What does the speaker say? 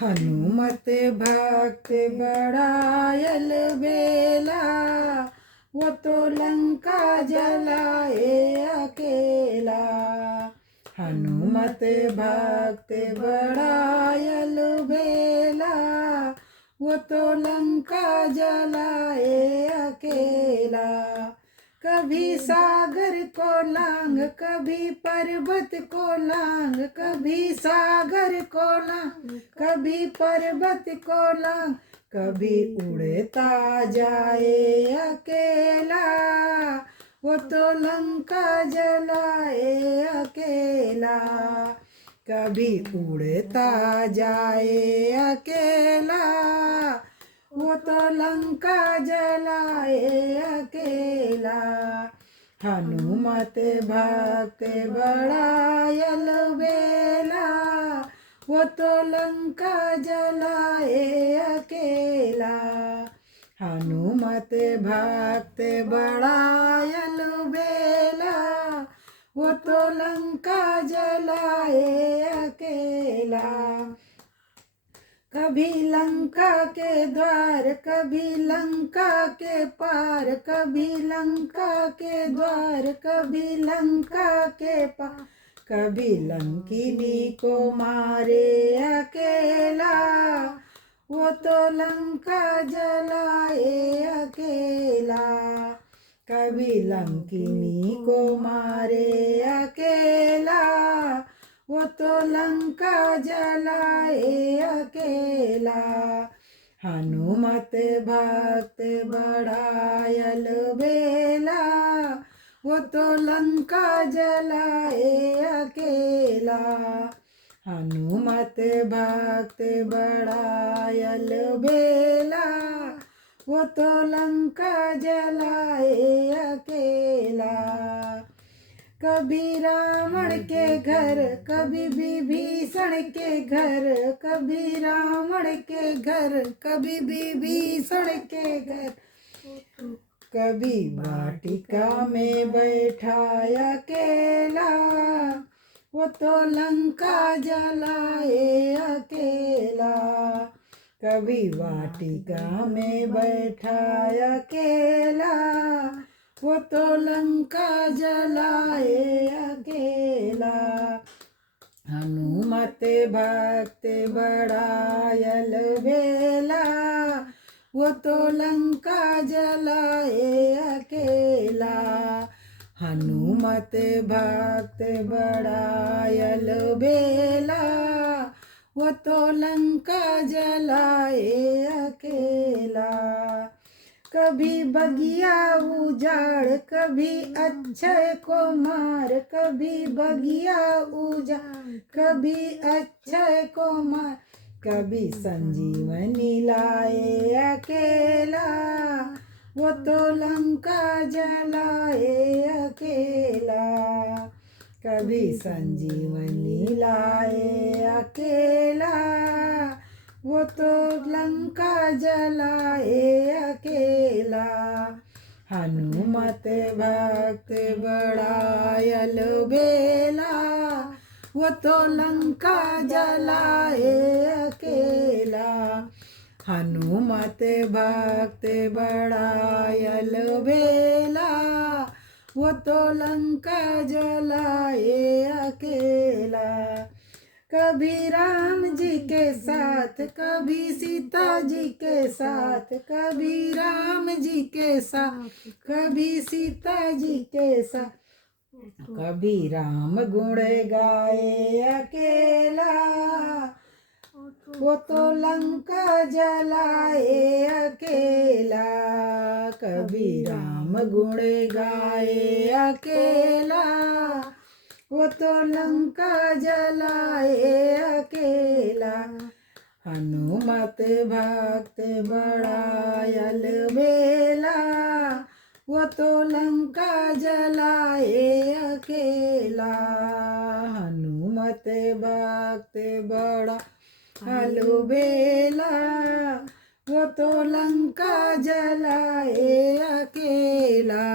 हनुमत भक्त बड़ायल बेला, वो तो लंका जलाए अकेला। हनुमत भक्त बड़ायल बेला, वो तो लंका जलाए अकेला। कभी सागर को लांग, कभी पर्वत को लांग, कभी सागर को लांग, कभी पर्वत को लांग, कभी उड़ता जाए अकेला, वो तो लंका जलाए अकेला। कभी उड़ता जाए अकेला, वो तो लंका जलाए अकेला। हनुमत भक्त बड़ायल बेला, वो तो लंका जलाए अकेला। हनुमत भक्त बड़ायल बेला, वो तो लंका जलाए अकेला। कभी लंका के द्वार, कभी लंका के पार, कभी लंका के द्वार, कभी लंका के पार, कभी लंकिनी को मारे अकेला, वो तो लंका जलाए अकेला। कभी लंकिनी को मारे अकेला, वो तो लंका जलाए अकेला। हनुमत भक्त बड़ायल बेला, वो तो लंका जलाए अकेला। हनुमत भक्त बड़ायल बेला, वो तो लंका जलाए अकेला। कभी रावण के घर, कभी विभीषण के घर, कभी रावण के घर, कभी विभीषण के घर, कभी वाटिका में बैठा अकेला, वो तो लंका जलाए अकेला। कभी वाटिका में बैठा अकेला, वो तो लंका जलाए अकेला। हनुमत भक्त बड़ायल बेला, वो तो लंका जलाए अकेला। हनुमत भक्त बड़ायल बेला, वो तो लंका जलाए अकेला। कभी बगिया उजाड़, कभी अक्षय को मार, कभी बगिया उजाड़, कभी अक्षय को मार, कभी संजीवनी लाए अकेला, वो तो लंका जलाए अकेला। कभी संजीवनी लाए अकेला, वो तो लंका जलाए अकेला। हनुमत भक्त बड़ायल बेला, वो तो लंका जलाए अकेला। हनुमत भक्त बड़ायल बेला, वो तो लंका जलाए अकेला। कभी राम जी के साथ, कभी सीता जी के साथ, कभी राम जी के साथ, कभी सीता जी के साथ, कभी राम गुण गाए अकेला, वो तो लंका जलाए अकेला। कभी राम गुण गाए अकेला, वो तो लंका जलाए अकेला। हनुमत भक्त बड़ायल बेला, वो तो लंका जलाए अकेला। हनुमत भक्त बड़ायल बेला, वो तो लंका जलाए अकेला।